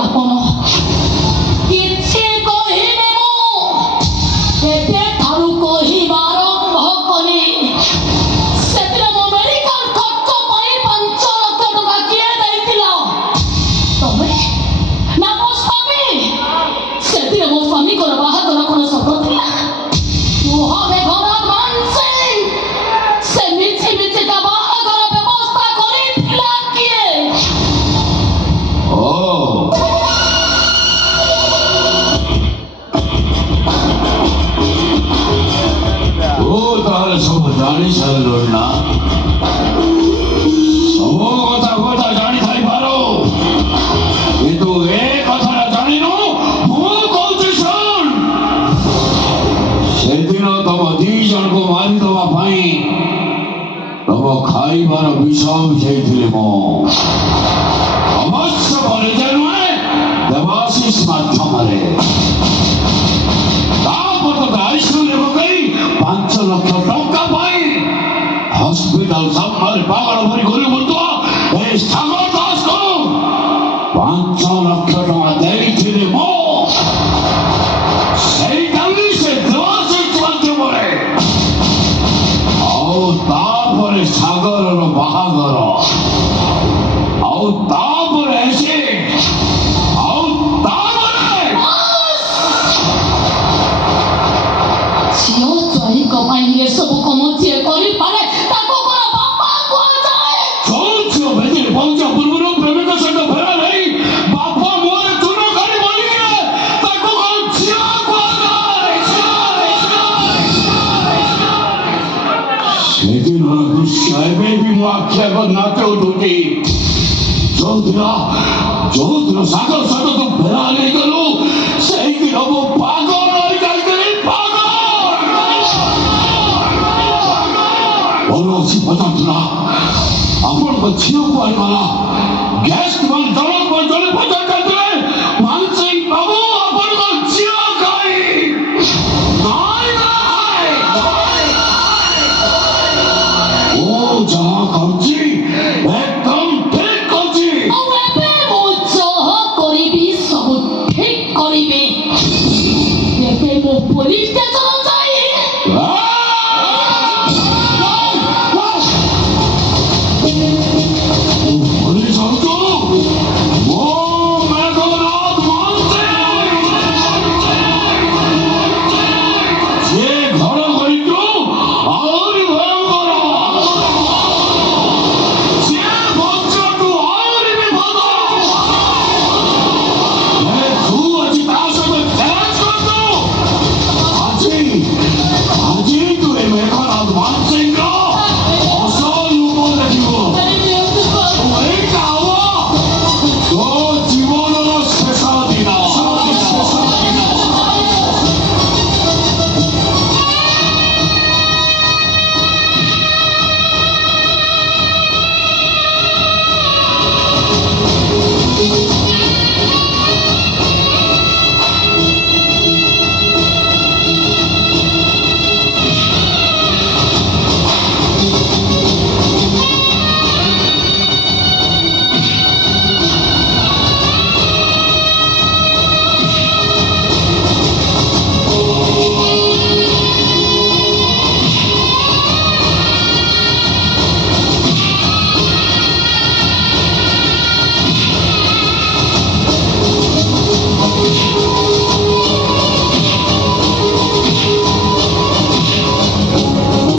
ଆପଣ କିଛି କହିବେ ମୁଁ ଏବେ ଠାରୁ କହିବାର ଆରମ୍ଭ କଲି। ସେଥିରେ ମୋ ମେଡିକାଲ ଖର୍ଚ୍ଚ ପାଇଁ 5 ଲକ୍ଷ ଟଙ୍କା କିଏ ଦେଇଥିଲା? ତମେ ନା ମୋ ସ୍ୱାମୀ? ସେଥିରେ ମୋ ସ୍ୱାମୀଙ୍କର ବାହାଘର କଣ ସତ ଥିଲା? ମୁହଁରେ ଘର ମାନସିଂ ସେ ମିଛି ମିଛିକା ବାହାଘର ବ୍ୟବସ୍ଥା କରିଥିଲା କିଏ? ତାହେଲେ ସବୁ ଜାଣି ସାରିଲଣି ନା? ସବୁ କଥା ଜାଣିଥାଇପାର, କିନ୍ତୁ ଏ କଥାଟା ଜାଣିନୁ। ମୁଁ କହୁଛି ଶୁଣ, ସେଦିନ ତମ 2 ଜଣଙ୍କୁ ମାରିଦେବା ପାଇଁ ତମ ଖାଇବାର ବିଷ ମିଶାଇଥିଲି ମୁଁ। ଅବଶ୍ୟ ପରିଚୟ ନୁହେଁ, ଦେବାଶିଷ ମାଧ୍ୟମରେ। ତାପରେ ତତେ ଆଇସିୟୁରେ ପକାଇ 5 ଲକ୍ଷ ଟଙ୍କା ପାଇଁ ହସ୍ପିଟାଲ ସାମ୍ନାରେ ପାଗଳ ପରି ଘୁରି ବୁଲୁଥିବା ଏ ସାଗର ଦାସକୁ 5 ଲକ୍ଷ ଟଙ୍କା ଦେଇଥିଲି ମୁଁ। ସେଇଟା ବି ସେ ଦେବାଶିଷ ମାଧ୍ୟମରେ। ଆଉ ତାପରେ ସାଗରର ବାହାଘର, ଆଉ ତାପରେ ଆଉ ତାପରେ ଝିଅ ଜ୍ୱାଇଁଙ୍କ ପାଇଁ ଏସବୁ କାମ ଯିଏ କରିପାରେ ତାକୁ କଣ ବାପା କୁହାଯାଏ? ଯୋଉ ଝିଅ ବେଦିରେ ପହଞ୍ଚିବା ପୂର୍ବରୁ ପ୍ରେମିକ ସହିତ ଫେରା ନେଇ ବାପା ମୁହଁରେ ଚୂନ କାଢି ବଳିଲେ ତାକୁ କଣ ଝିଅ କୁହାଯାଏ? ସେଦିନର ଦୃଶ୍ୟ ଏବେ ବି ମୋ ଆଖି ଆଗ ନାଚ ଉଠୁଛି। ଯୋଉଦିନ ସାଗର ସହିତ ତୁ ଫେରା ନେଇଗଲୁ, ସେଇଦିନ ମୁଁ ପାଗଳ ରହିଯାଇଥିଲି। ଭଲ ଅଛି ପଚାରୁଥିଲା, ଆପଣଙ୍କ ଝିଅକୁ ଆଣିବା ନା?